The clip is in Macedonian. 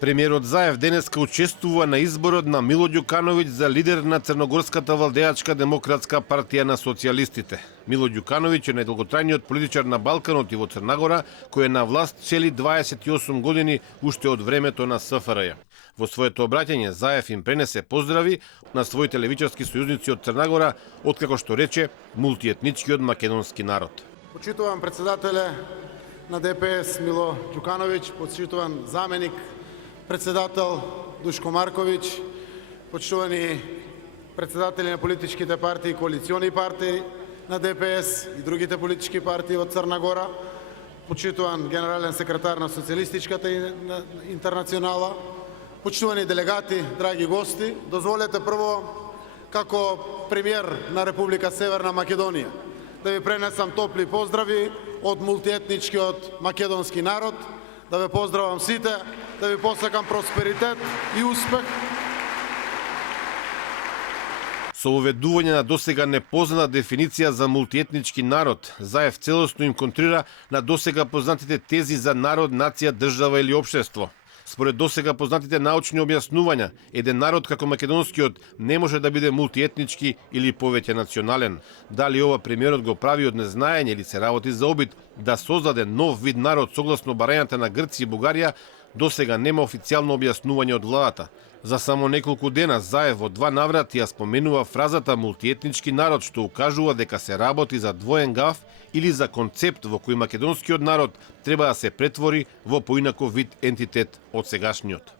Премиерот Заев денеска учествува на изборот на Мило Ѓукановиќ за лидер на Црногорската владеачка демократска партија на социјалистите. Мило Ѓукановиќ е најдолготрајниот политичар на Балканот и во Црна Гора, кој е на власт цели 28 години уште од времето на СФРЈ. Во своето обраќање Заев им пренесе поздрави на своите левичарски сојузници од Црна Гора, откако што рече мултиетничкиот македонски народ. Почитуван председателе на ДПС Мило Ѓукановиќ, почитуван заменик председател Душко Марковиќ, почитувани председатели на политичките партии и коалициони партии на ДПС и другите политички партии од Црна Гора, почитуван генерален секретар на Социјалистичката интернационала, почитувани делегати, драги гости, дозволете прво како премиер на Република Северна Македонија да ви пренесам топли поздрави од мултиетничкиот македонски народ, да ве поздравам сите, да ви посакам просперитет и успех. Со уведување на досега непозната дефиниција за мултиетнички народ, Заев целосно им контрира на досега познатите тези за народ, нација, држава или општество. Според досега познатите научни објаснувања, еден народ како македонскиот не може да биде мултиетнички или повеќе национален. Дали ова премиерот го прави од незнаење или се работи за обид да создаде нов вид народ согласно барањата на Грција и Бугарија, досега нема официјално објаснување од владата. За само неколку дена Заев во два наврати ја споменува фразата мултиетнички народ, што укажува дека се работи за двоен гаф или за концепт во кој македонскиот народ треба да се претвори во поинаков вид ентитет од сегашниот.